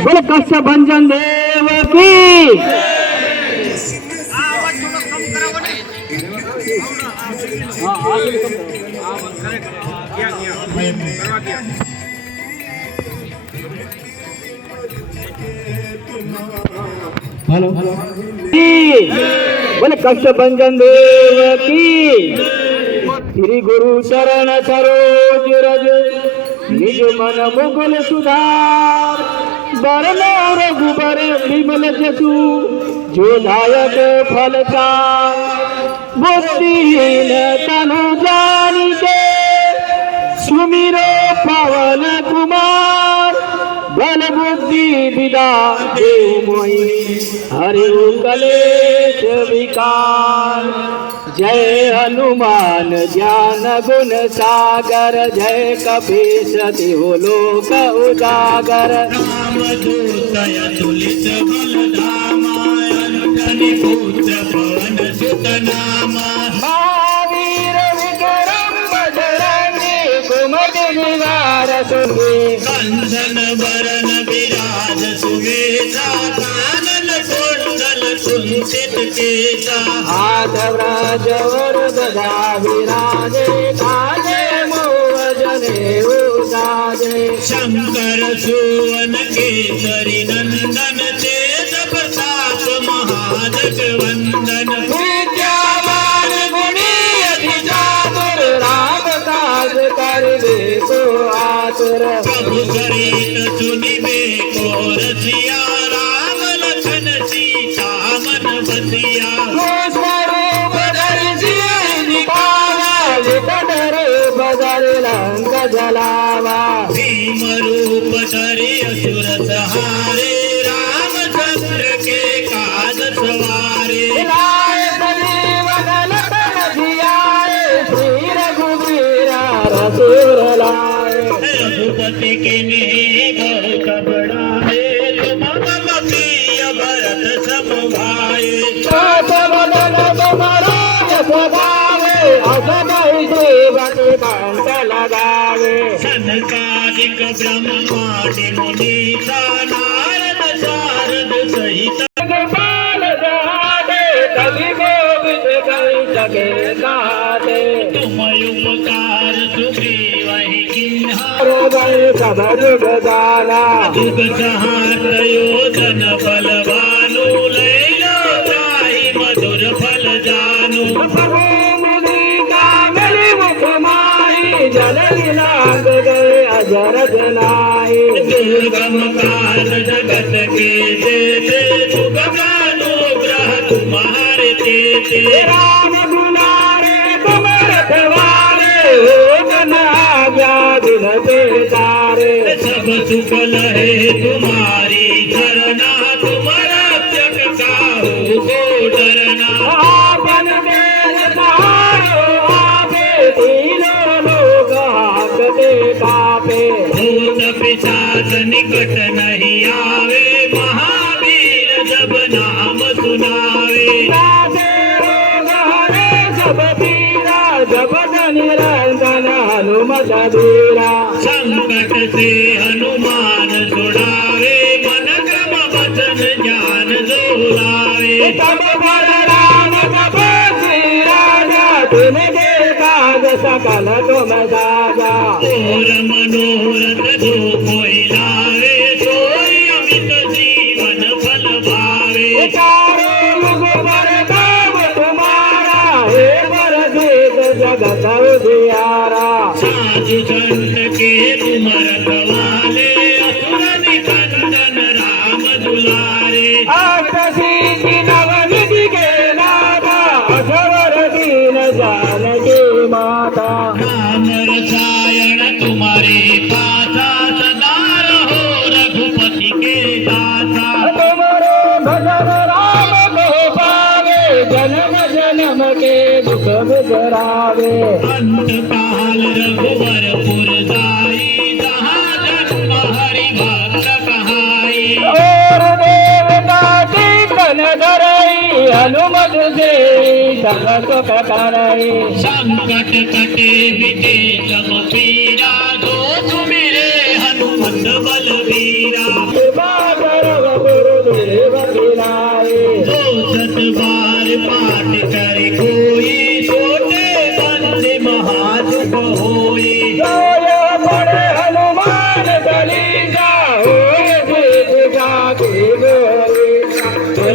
बोले कष्ट भंजन देव की। हेलो बोले कष्ट भंजन देव की। श्री गुरु चरण सरोज रज निज मन मुकुल सुधार। बरनो रघुबर विमल जसु जो दायक फल चार। बुद्धिहीन तनु जानिके सुमिरो पवन कुमार। बल बुद्धि विदा देव मोहि हरि कलेश विकार। जय हनुमान ज्ञान गुण सागर जय कपीस तिहु लोक उजागर। रामदूत अतुलित बल धामा अनुजनि पुत्र पवन सुत नामा। महावीर विक्रम बजरंगी कुमति निवार सुमति। कंचन बरन विराज सुवेशा कानन कुंडल कुंचित केसा। हाथ व्रज वरदा विराजे काजे मोह जने उदाजे। शंकर सुवन केसरी नंदन तेज प्रताप महाजगवंदन। विद्यावान गुणी अति चातुर राम काज करिबे को आतुर। प्रभु चरित सुनिबे को रसिया राम लखन सीता मन बसिया। स्वरूप धरि निकाला विकट रूप धरि लंक जलावा। भीम रूप धरि असुर सहारे रामचंद्र के काज सवारे। लाए संजीवन लखन जियाए श्री रघुवीरा रसूल लाए। रघुपति के बहुत बढ़ाए तुम मम प्रिय भरत सम भाए। सात बदन तुम्हारा यश गावे अस कहि जीवन कंठ लगावे। सनकादिक ब्रह्मादि मुनीसा नारद शारद सहित। गोपाल जहाजे कवि गोविंद कहि सके गाते। तुम उपकार सुग्रीवहि किन्हा। हृदय सब जुग दाना दुख सहारयो जन बलवानु लैलो जाहि मधुर फल जानु। मुद्रिका मिली मुख माही जननी लाग गए अजर जनाई। दुर्गम काल जगत के जेते सुगम अनुग्रह तुम्हारे तेते। राम दुलारे तुम रखवारे हो जन आज्ञा दिन ते तारे। सब सुख लहे तुम्हारी शरणा तुम रक्षक काहू को डरना। आपन देश सहायो आपे तीनों लोग हाकते कापे। भूत पिशाच निकट नहीं आवे महावीर जब नाम सुनावे। नाथे रोग हरे सब पीरा जपत निरंजन हनुमत धीरा। संकट से हनुमान छुड़ावे मन क्रम वचन ज्ञान दोलावे। तब बल राम तपस्वी राजा तिनके काज सकल तुम साजा। और मनोरथ जो कोई लावे सोई अमित जीवन फल भावे। चारों युग पर काम तुम्हारा हे परसिद्ध जगत उजियारा। साधु संत के तुम रखवाले असुर निकंदन राम दुलारे। अष्टसिद्धि नवनिधि के नाथा अठवर दीन जानकी माता। राम रसायन तुम्हारे पासा सदा रहो रघुपति के दासा। तुम्हारे भजन राम को पावे जन्म जन्म के दुख बिसरावे। अंत काल रघुवरपुर जाई जहाँ जन्म हरि भक्त कहाई। और देवता कीर्तन धरई हनुमत से सब सुख करई। संकट कटे मिटे जब पीरा दो सुमिरे हनुमत बलवीरा। कृपा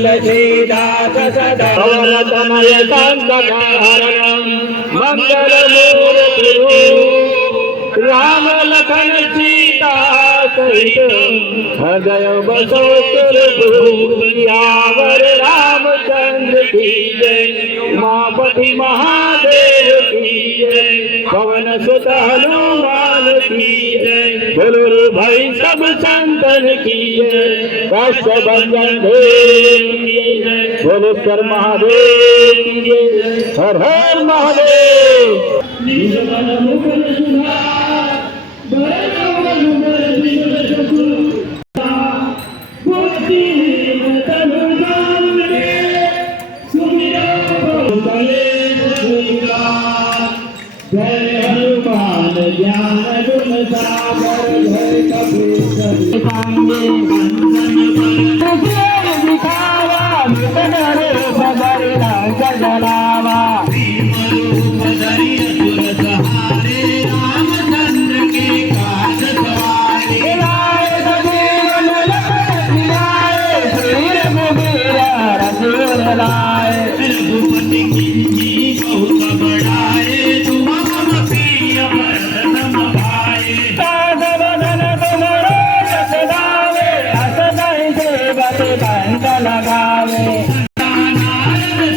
तुलसीदास सदा पवनतनय संकटहरणं मंगलमूर्ति राम लखन सीता सहित हृदय बसो सियावर रामचंद्र की जय उमापति महादेव की जय पवन सुत हनुमान की जय बोलो रे भाई सब संतन की जय कष्ट भंजन देव की जय बोलेश्वर महादेव की जय हर हर महादेव जय हनुमान ज्ञान गुण सागर जय कपीश दिखावा